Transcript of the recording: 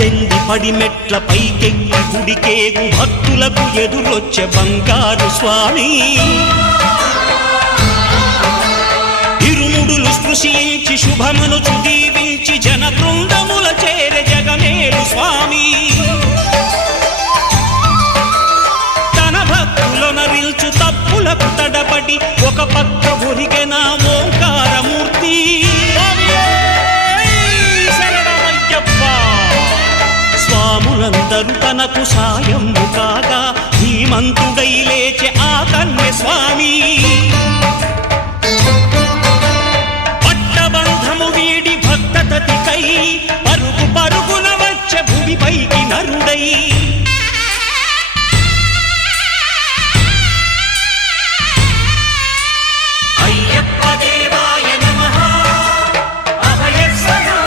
పద్దెనిమిది పడిమెట్ల పైకెక్కి గుడికేగు భక్తులకు ఎదురొచ్చే బంగారు స్వామి ఇరుముడులు స్పృశించి శుభమనుచు దీవించి జన బృందముల చేరే జగమేలు స్వామి తన భక్తులనరిల్చు తప్పులకు తడబడి ఒక పక్క ఒరిగెన ఓంకారమూర్తి స్వాములందరూ తనకు సాయము కాగా ధీమంతుడై లేచే ఆ కన్య స్వామి పట్టబంధము వీడి భక్తతతికై